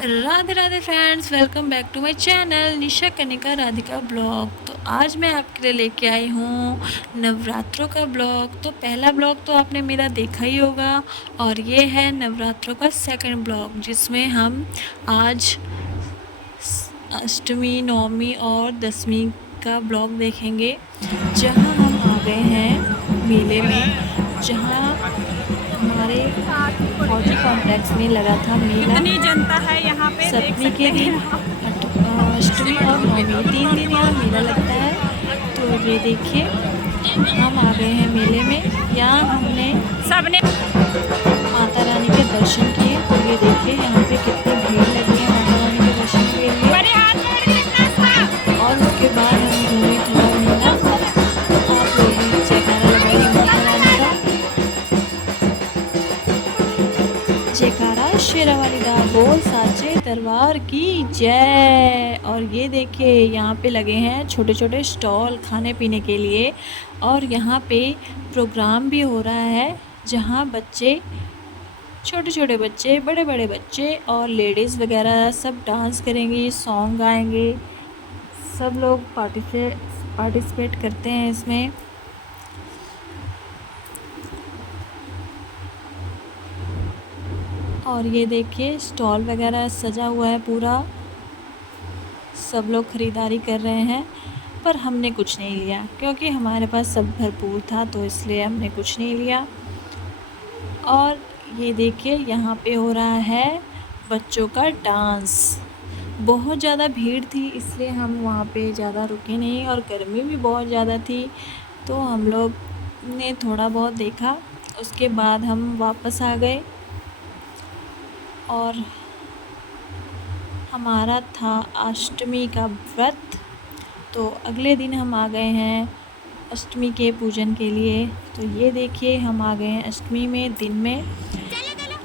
Radhe Radhe friends, welcome back to my channel Nisha Kanika Radhika blog. तो आज मैं आपके लिए लेके आई हूँ नवरात्रों का ब्लॉग। तो पहला ब्लॉग तो आपने मेरा देखा ही होगा और ये है नवरात्रों का सेकंड ब्लॉग, जिसमें हम आज अष्टमी, नवमी और दसवीं का ब्लॉग देखेंगे, जहाँ हम आ गए हैं मेले में, जहाँ हमारे फौजी कॉम्प्लेक्स में लगा था मेला। कितनी जनता है यहाँ पे, देख सप्तमी सकते के हैं दिन आप। अष्टमी और नवमी 3 दिन यहाँ मेला लगता है। तो ये देखिए, हम आ गए हैं मेले में। यहाँ हमने सबने माता रानी के दर्शन किए। तो ये देखिए यहाँ पे कितनी भीड़ लगी है माता रानी के दर्शन के लिए। बड़े हाथ जोड़ के नाचना। और उसके बाद हम घूमे थोड़ा मेला। आप लोग भी जयकारा लगाइए माता रानी का। जयकारा शेरा वाली दा बोल साचे दरबार की जय। और ये देखिए यहाँ पे लगे हैं छोटे छोटे स्टॉल खाने पीने के लिए, और यहाँ पे प्रोग्राम भी हो रहा है, जहाँ बच्चे, छोटे छोटे बच्चे, बड़े बड़े बच्चे और लेडीज़ वगैरह सब डांस करेंगे, सॉन्ग गाएंगे। सब लोग पार्टिसिपेट करते हैं इसमें। और ये देखिए स्टॉल वगैरह सजा हुआ है पूरा, सब लोग ख़रीदारी कर रहे हैं। पर हमने कुछ नहीं लिया क्योंकि हमारे पास सब भरपूर था, तो इसलिए हमने कुछ नहीं लिया। और ये देखिए यहाँ पे हो रहा है बच्चों का डांस। बहुत ज़्यादा भीड़ थी, इसलिए हम वहाँ पे ज़्यादा रुके नहीं, और गर्मी भी बहुत ज़्यादा थी, तो हम लोग ने थोड़ा बहुत देखा, उसके बाद हम वापस आ गए। और हमारा था अष्टमी का व्रत, तो अगले दिन हम आ गए हैं अष्टमी के पूजन के लिए। तो ये देखिए हम आ गए हैं अष्टमी में, दिन में।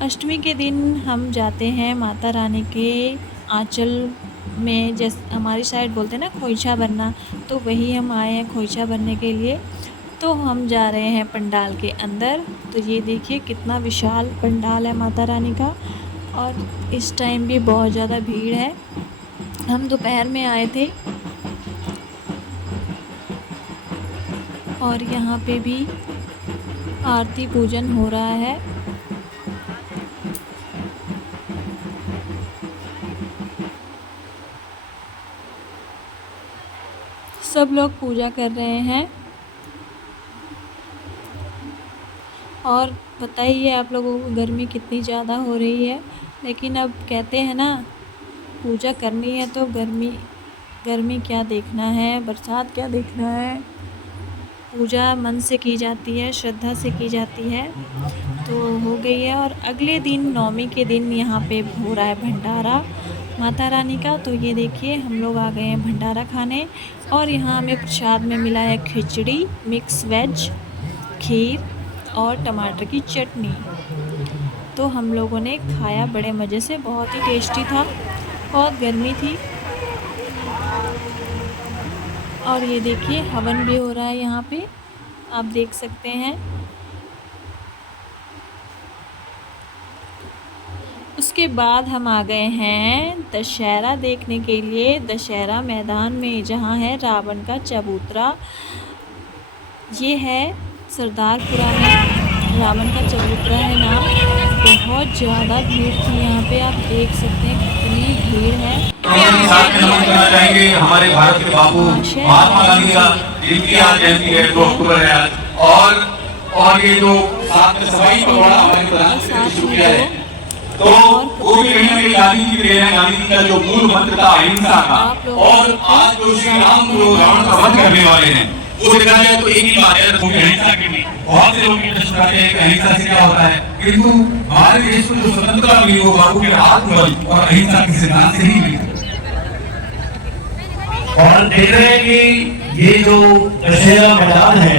अष्टमी के दिन हम जाते हैं माता रानी के आंचल में, जैसे हमारी साइड बोलते हैं ना खोइछा भरना, तो वही हम आए हैं खोइछा भरने के लिए। तो हम जा रहे हैं पंडाल के अंदर। तो ये देखिए कितना विशाल पंडाल है माता रानी का, और इस टाइम भी बहुत ज़्यादा भीड़ है। हम दोपहर में आए थे, और यहाँ पे भी आरती पूजन हो रहा है। सब लोग पूजा कर रहे हैं। और बताइए आप लोगों को गर्मी कितनी ज़्यादा हो रही है, लेकिन अब कहते हैं ना, पूजा करनी है तो गर्मी क्या देखना है, बरसात क्या देखना है। पूजा मन से की जाती है, श्रद्धा से की जाती है। तो हो गई है। और अगले दिन नवमी के दिन यहाँ पे हो रहा है भंडारा माता रानी का। तो ये देखिए हम लोग आ गए हैं भंडारा खाने, और यहाँ हमें प्रसाद में मिला है खिचड़ी, मिक्स वेज, खीर और टमाटर की चटनी। तो हम लोगों ने खाया बड़े मज़े से, बहुत ही टेस्टी था, बहुत गर्मी थी। और ये देखिए हवन भी हो रहा है यहाँ पे, आप देख सकते हैं। उसके बाद हम आ गए हैं दशहरा देखने के लिए, दशहरा मैदान में, जहाँ है रावण का चबूतरा। ये है सरदारपुरा में रावण का चबूतरा है नाम। बहुत ज़्यादा भीड़ थी यहाँ पे, आप देख सकते हैं कितनी भीड़ है। साथ में नमन करना चाहेंगे हमारे भारत के बापू महात्मा गांधी का, जिनकी आज जयंती है 2 अक्टूबर है आज। और ये जो साथ में सफाई पखवाड़ा हमारे प्रधानमंत्री शुरू किया है, तो वो भी कहीं ना कहीं गांधी जी के हैं। गांधी जी का जो मूल मंत्र था अहिंसा का, और आज जो श्री राम जो रावण का वध करने वाले हैं, वो देखा जाए तो एक ही बात है, अहिंसा की भी। बहुत से लोग ये प्रश्न करते हैं कि अहिंसा से क्या होता है, किंतु हमारे देश को जो स्वतंत्रता मिली वो बापू के आत्मबल और अहिंसा के सिद्धांत से ही मिली। और देख रहे हैं कि ये जो दशहरा मैदान है,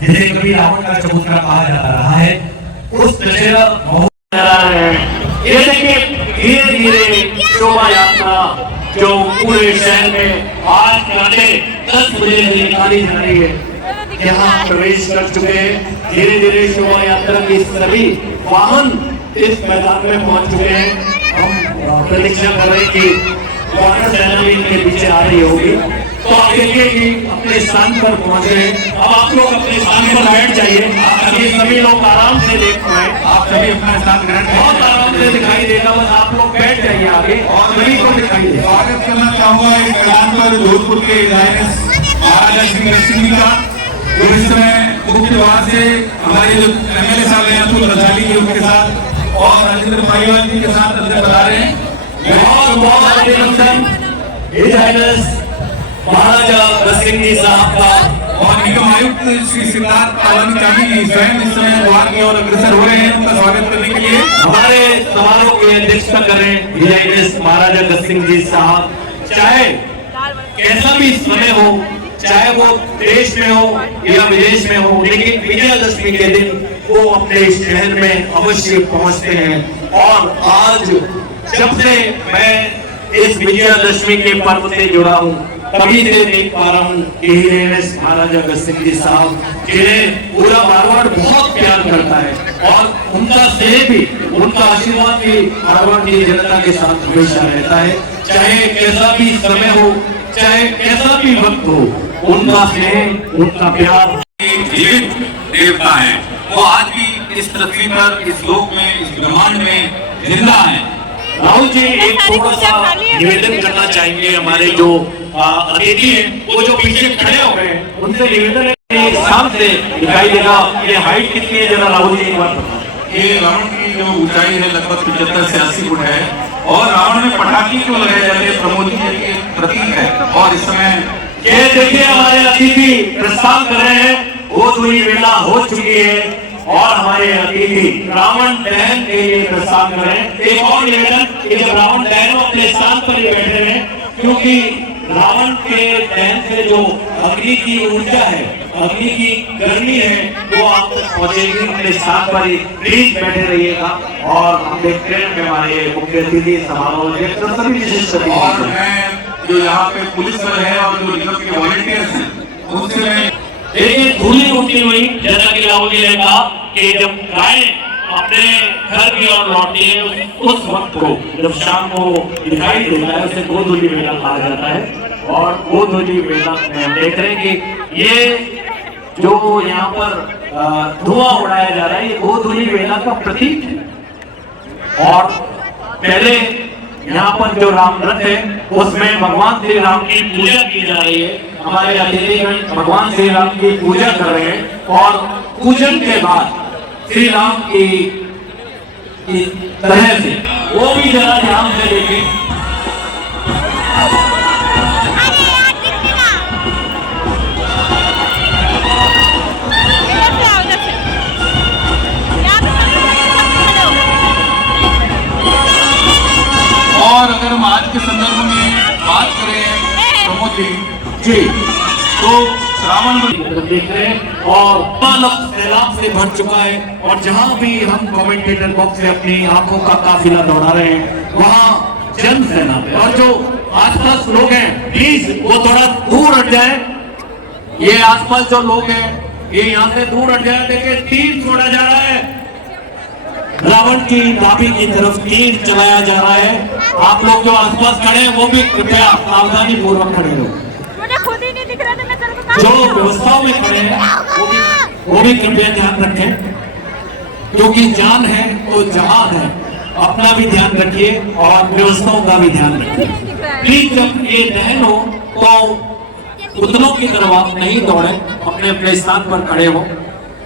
जिसे कभी रावण का चबूतरा कहा जाता रहा है, उस दशहरा ये देखिए धीरे धीरे शोभा यात्रा जो पूरे शहर में आज रात 10 बजे निकाली जा रही है, यहाँ प्रवेश कर चुके हैं। धीरे धीरे शोभा यात्रा के सभी वाहन इस मैदान में पहुंच चुके हैं। हम प्रतीक्षा कर रहे हैं कि वाटर चैनल इनके पीछे आ रही होगी। तो आप देखिए कि अपने स्थान पर पहुंच गए। अब आप लोग अपने स्थान पर बैठ जाइए ताकि सभी लोग आराम से देख पाए। आप सभी अपना स्थान ग्रहण करें। बहुत आराम से दिखाई देगा, बस आप लोग बैठ जाइए आगे और सभी को दिखाई देगा। स्वागत करना चाहूंगा इस मैदान पर जोधपुर के महाराजा श्री सिंह जी का, जो इस समय मुख्य द्वार से हमारे जो एमएलए साहब हैं अतुल रजाली जी उनके साथ और राजेंद्र पालीवाल जी के साथ अंदर बता रहे हैं। बहुत बहुत अभिनंदन हिज हाइनेस महाराजा गसिंग जी साहब का और निगम आयुक्त श्री सिद्धार्थ पालानी चांदी जी स्वयं इस समय द्वार की ओर अग्रसर हो रहे हैं उनका स्वागत करने के लिए। हमारे समारोह की अध्यक्षता कर रहे हैं हिज हाइनेस महाराजा गसिंग जी साहब। चाहे कैसा भी समय हो, चाहे वो देश में हो या विदेश में हो, लेकिन विजयदशमी के दिन वो अपने शहर में अवश्य पहुंचते हैं। और आज जब से मैं इस विजयदशमी के पर्व से जुड़ा हूँ तभी से देख पा रहा हूँ कि महाराजा गसिंग जी साहब जिन्हें पूरा मारवाड़ बहुत प्यार करता है और उनका स्नेह भी, उनका आशीर्वाद भी मारवाड़ की जनता के साथ हमेशा रहता है। चाहे कैसा भी समय हो, चाहे कैसा भी वक्त हो, उनका स्नेह, उनका प्यार जीवित देवता है। वो आज भी इस पृथ्वी पर, इस लोक में, इस ब्रह्मांड में जिंदा है। राहुल जी एक थोड़ा सा निवेदन करना चाहेंगे हमारे जो अतिथि हैं, वो जो पीछे खड़े हो गए हैं, उनसे निवेदन है कि सामने दिखाई देगा ये हाइट कितनी है, जरा राहुल जी एक बार बताएं। ये रावण की जो ऊंचाई है लगभग 75 से 80 फुट है और रावण में पटाखे जो लगाए जाते हैं प्रमोद जी के प्रतीक है। और इस समय ये देखिए हमारे अतिथि प्रस्थान कर रहे हैं, बहुत बुरी वेला हो चुकी है और हमारे अतिथि रावण दहन के लिए प्रस्थान कर रहे हैं। एक और निवेदन कि जब रावण दहन अपने स्थान पर ही बैठे रहे, क्योंकि रावण के दहन से जो अग्नि की ऊर्जा है, अग्नि की गर्मी है, वो आप तक पहुंचेगी। अपने स्थान पर ही प्लीज बैठे रहिएगा। और हम देखते हैं कि हमारे मुख्य अतिथि समारोह सभी विशिष्ट और मैं जो यहाँ पे पुलिस बल है और जो निगम के वॉलंटियर्स हैं उनसे मैं देखिए धूली उठती हुई, जैसा कि राहुल जी ने कहा कि जब गाय अपने घर की ओर लौटती है उस वक्त को, जब शाम को दिखाई देता है, उसे गोधूली मेला कहा जाता है। और गोधूली मेला में हम देख रहे हैं कि ये जो यहाँ पर धुआं उड़ाया जा रहा है, ये गोधूली मेला का प्रतीक है। और पहले यहाँ पर जो राम रथ है उसमें भगवान श्री राम की पूजा की जा रही है। हमारे अतिथिगण भगवान श्री राम की पूजा कर रहे हैं और पूजन के बाद श्री राम की तरह से वो भी जरा ध्यान से देखें। और अगर हम आज के संदर्भ में बात करें प्रमोद जी, तो श्रावण देख रहे हैं और सैलाब से भर चुका है। और जहां भी हम कमेंटेटर बॉक्स से अपनी आंखों का काफिला दौड़ा रहे हैं, वहां जन सेना पे और जो आसपास लोग हैं प्लीज वो थोड़ा दूर हट जाए। ये आसपास जो लोग हैं ये यहाँ से दूर हट जाए। देखिए तीर छोड़ा जा रहा है, रावण की नाभि की तरफ तीर चलाया जा रहा है। आप लोग जो आसपास खड़े हैं वो भी कृपया सावधानी पूर्वक खड़े हो। खुद ही नहीं दिख रहा था, मैं तेरे को जो व्यवस्थाओं में खड़े हैं वो भी कृपया ध्यान रखें, क्योंकि जान है तो जहान है। अपना भी ध्यान रखिए और व्यवस्थाओं का भी ध्यान रखिए। प्लीज जब ये दहन हो तो पुतलों की तरफ आप नहीं दौड़े, अपने अपने स्थान पर खड़े हो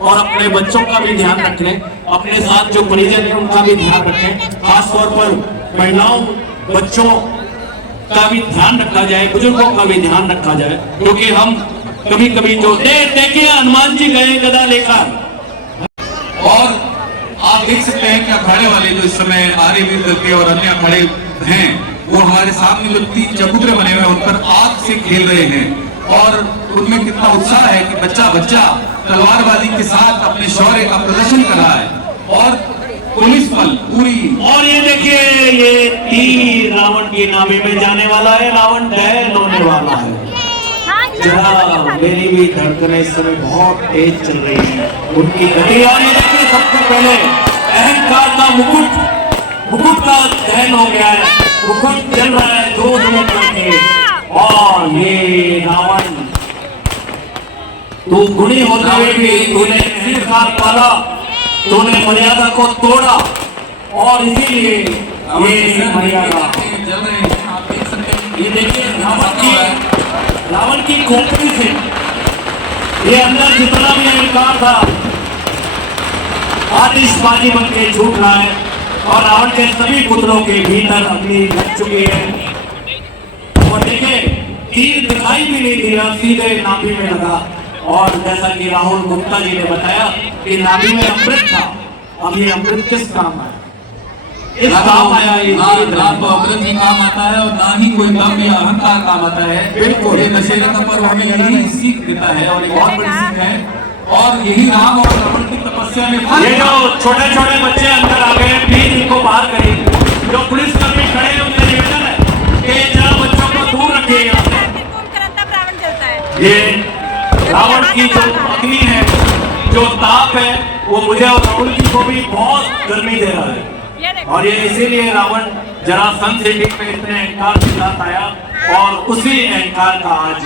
और अपने बच्चों का भी ध्यान रख लें। अपने साथ जो परिजन है उनका भी ध्यान रखें, खासतौर पर महिलाओं, बच्चों का भी ध्यान रखा जाए, बुजुर्गों का भी ध्यान रखा जाए, क्योंकि हम कभी कभी जो देखिए हनुमान जी गए गदा लेकर। और आप देख सकते हैं कि अखाड़े वाले जो इस समय आर्यवीर दल के और अन्य अखाड़े हैं वो हमारे सामने जो 3 चबूतरे बने हुए हैं उन पर आग से खेल रहे हैं और उनमें कितना उत्साह है कि बच्चा बच्चा तलवारबाजी के साथ अपने शौर्य का प्रदर्शन कर रहा है। और पुलिस बल पूरी, और ये देखिए ये तीर रावण की नाभि में जाने वाला है, रावण दहन होने वाला है। जरा मेरी भी धड़कनें इस समय बहुत तेज चल रही है, उनकी गति। और ये देखिए सबसे पहले अहंकार का मुकुट मुकुट का दहन हो गया है, मुकुट जल रहा है दो दो करके। और ये रावण, तू गुणी होते हुए भी तूने सिर हाथ पाला, तूने मर्यादा को तोड़ा और इसीलिए ये मर्यादा। ये देखिए रावण की खोपड़ी से ये अंदर जितना भी अहंकार था आतिशबाजी बन के छूट रहा है और रावण के सभी पुत्रों के भीतर अग्नि लग चुकी है। और देखिए तीर दिखाई भी नहीं दिया, सीधे नाभि में लगा। और जैसा कि राहुल गुप्ता जी ने बताया कि नाभि में अमृत था, अब ये अमृत किस काम आया? इस काम आया ना तो अमृत ही काम आता है और ना ही कोई दम या अहंकार काम आता है। बिल्कुल। ये दशहरे का पर्व हमें यही सीख देता है और ये बहुत बड़ी सीख है। और यही राम और रावण की तपस्या में ये जो छोटे छोटे बच्चे अंदर आ गए प्लीज इनको बाहर करिए। जो पुलिस कर्मी खड़े हैं उनसे निवेदन है कि जरा बच्चों को दूर रखिए यहाँ से। तब रावण जलता है। ये रावण की जो अग्नि है, जो ताप है, वो मुझे और राहुल जी को भी बहुत गर्मी दे रहा है। और ये इसीलिए रावण जरासंध से में इतने अहंकार के साथ आया और उसी अहंकार का आज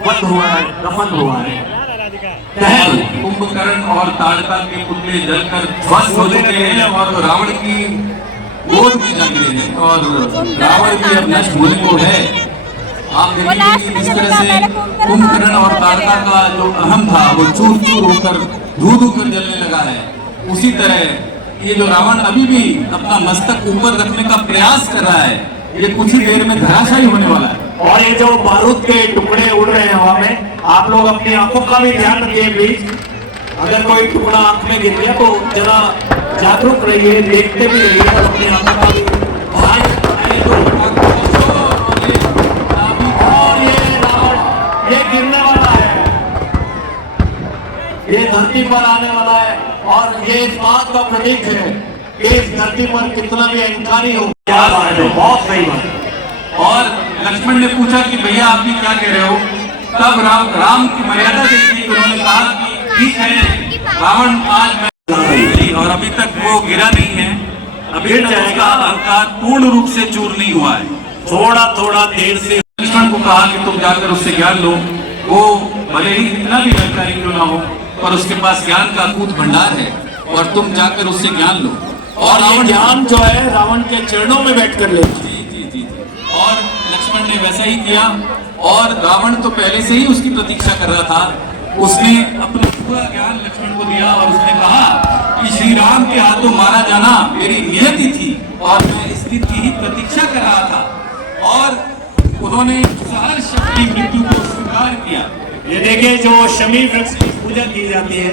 वध हुआ है, दफन हुआ है। कुंभकर्ण और ताड़का के पुतले जलकर ध्वस्त हो चुके हैं और रावण की गोद में जा गिरे हैं और रावण भी अब नष्ट होने को है। आप देखेंगे कि इस तरह से कुंभकर्ण और ताड़का का जो अहम था वो चूर चूर होकर धू धू कर जलने लगा है। उसी तरह ये जो रावण अभी भी अपना मस्तक ऊपर रखने का प्रयास कर रहा है, ये कुछ ही देर में धराशायी होने वाला है। और ये जो बारूद के टुकड़े उड़ रहे हैं हवा में, आप लोग अपनी आंखों का भी ध्यान रखिए प्लीज। अगर कोई टुकड़ा आंख में गिर गया तो जरा जागरूक रहिए, देखते भी रहिए और अपनी आंखों का भी ध्यान रखिए। और ये रावण ये गिरने वाला है, ये धरती पर आने वाला है और ये इस बात का प्रतीक है कि इस धरती पर कितना भी अहंकारी हो। क्या बात है, बहुत सही बात है। और लक्ष्मण ने पूछा कि भैया आप भी क्या कह रहे हो? तब राम की मर्यादा देखी, उन्होंने कहा कि ठीक है रावण आज मैं, और अभी तक वो गिरा नहीं है, अभी तक उसका अहंकार पूर्ण रूप से चूर नहीं हुआ है। थोड़ा थोड़ा देर से लक्ष्मण को कहा कि तुम जाकर उससे ज्ञान लो, वो भले ही इतना भी अहंकारी क्यों ना हो पर उसके पास ज्ञान का अकूत भंडार है और तुम जाकर उससे ज्ञान लो। और रावण ज्ञान जो है रावण के चरणों में बैठकर ले। और लक्ष्मण ने वैसा ही किया और रावण तो पहले से ही उसकी प्रतीक्षा कर रहा था। उसने अपना पूरा ज्ञान लक्ष्मण को दिया और उसने कहा कि श्री राम के हाथों मारा जाना मेरी नियति थी और मैं इस दिन की ही प्रतीक्षा कर रहा था। और उन्होंने सहर्ष अपनी मृत्यु को स्वीकार किया। ये देखिए जो शमी वृक्ष की पूजा की जाती है,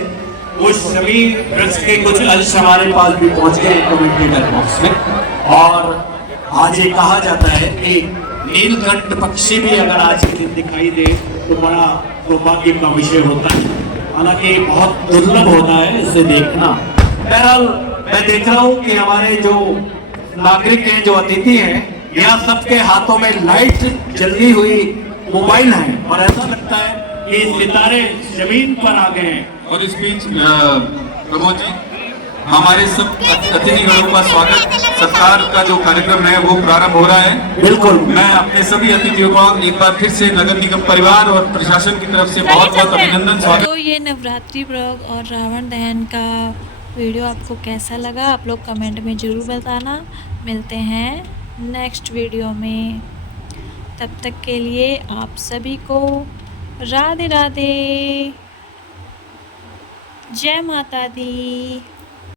उस शमी वृक्ष के कुछ अंश हमारे पास भी पहुंच गए कमेंटेटर बॉक्स में। और आज ये कहा जाता है कि नीलकंठ पक्षी भी अगर आज के दिन दिखाई दे तो बड़ा सौभाग्य का विषय होता है, हालांकि बहुत दुर्लभ होता है इसे देखना। बहरहाल मैं देख रहा हूँ कि हमारे जो नागरिक हैं, जो अतिथि हैं, यहाँ सबके हाथों में लाइट जली हुई मोबाइल है और ऐसा लगता है कि सितारे जमीन पर आ गए हैं। और इस बीच प्रमोद जी, हमारे सब अतिथिगणों का स्वागत सत्कार का जो कार्यक्रम है वो प्रारंभ हो रहा है। बिल्कुल, मैं अपने सभी अतिथियों को एक बार फिर से नगर निगम परिवार और प्रशासन की तरफ से बहुत बहुत अभिनंदन स्वागत। तो ये नवरात्रि व्रत और रावण दहन का वीडियो आपको कैसा लगा आप लोग कमेंट में ज़रूर बताना। मिलते हैं नेक्स्ट वीडियो में, तब तक के लिए आप सभी को राधे राधे, जय माता दी।